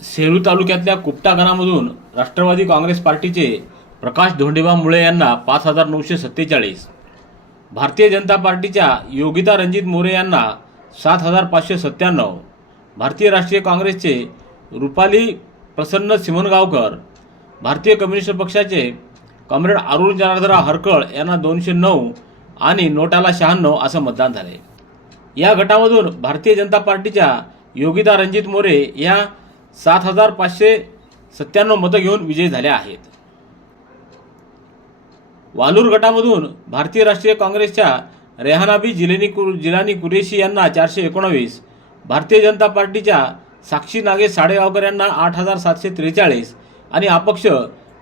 सेलू तालुक्यातल्या कुपटा गणामधून राष्ट्रवादी काँग्रेस पार्टीचे प्रकाश धोंडेबा मुळे यांना 5,947, भारतीय जनता पार्टीच्या योगिता रणजित मोरे यांना 7,597, भारतीय राष्ट्रीय काँग्रेसचे रुपाली प्रसन्न सिमनगावकर, भारतीय कम्युनिस्ट पक्षाचे कॉम्रेड अरुण जनार्दनराव हरकळ यांना 209 आणि नोटाला 96 असं मतदान झाले। या गटामधून भारतीय जनता पार्टीच्या योगिता रणजित मोरे या 7,597 मतं घेऊन विजयी झाल्या आहेत। वालूर गटामधून भारतीय राष्ट्रीय काँग्रेसच्या रेहानाबी जिलानी कुरेशी यांना 419, भारतीय जनता पार्टीच्या साक्षी नागेश साडेगावकर यांना 8,743 आणि अपक्ष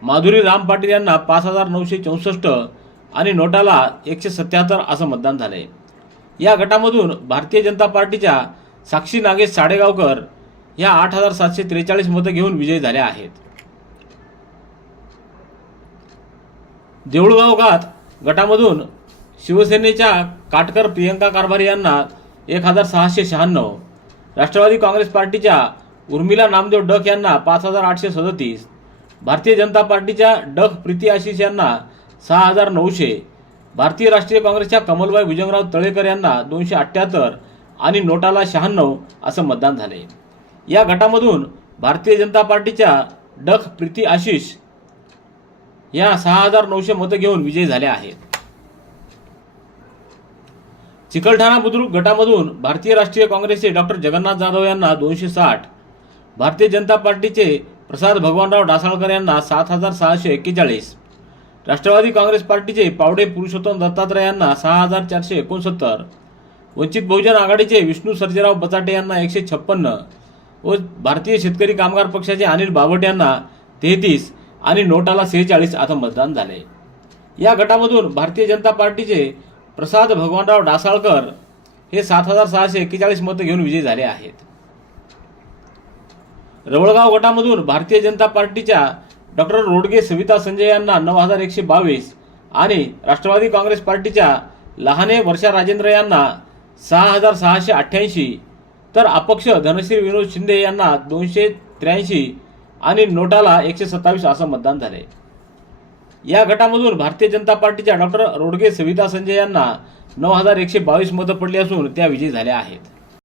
माधुरी राम पाटील यांना 5,964 आणि नोटाला 177 असं मतदान झाले। या गटामधून भारतीय जनता पार्टीच्या साक्षी नागेश साडेगावकर या 8,743 मतं घेऊन विजयी झाल्या आहेत। देऊळगाव गटामधून शिवसेनेच्या काटकर प्रियंका कारभारी यांना 1,696, राष्ट्रवादी काँग्रेस पार्टीच्या उर्मिला नामदेव डक यांना 5,837, भारतीय जनता पार्टीच्या डक प्रीती आशिष यांना 6,900, भारतीय राष्ट्रीय काँग्रेसच्या कमलबाई भुजंगराव तळेकर यांना 278 आणि नोटाला 96 असं मतदान झाले। या गटामधून भारतीय जनता पार्टीच्या डक प्रीती आशिष या 6,900 मतं घेऊन विजयी झाल्या आहेत। चिकलठाणा बुद्रुक गटामधून भारतीय राष्ट्रीय काँग्रेसचे डॉक्टर जगन्नाथ जाधव यांना 260, भारतीय जनता पार्टीचे प्रसाद भगवानराव डासाळकर यांना 7,641, राष्ट्रवादी काँग्रेस पार्टीचे पावडे पुरुषोत्तम दत्तात्रय यांना 6,469, वंचित बहुजन आघाडीचे विष्णू सर्जेराव बचाटे यांना 156 व भारतीय शेतकरी कामगार पक्षाचे अनिल बावट यांना 33 आणि नोटाला 46 असं मतदान झाले। या गटामधून भारतीय जनता पार्टीचे प्रसाद भगवानराव डासाळकर हे 7,641 मतं घेऊन विजयी झाले आहेत। रवळगाव गटामधून भारतीय जनता पार्टीच्या डॉक्टर रोडगे सविता संजय यांना 9,122 आणि राष्ट्रवादी काँग्रेस पार्टीच्या लहाने वर्षा राजेंद्र यांना 6,688 तर अपक्ष धनश्री विनोद शिंदे यांना 283 आणि नोटाला 127 असं मतदान झाले। या गटामधून भारतीय जनता पार्टीच्या डॉक्टर रोडगे सविता संजय यांना 9,122 मतं पडली असून त्या विजयी झाल्या आहेत।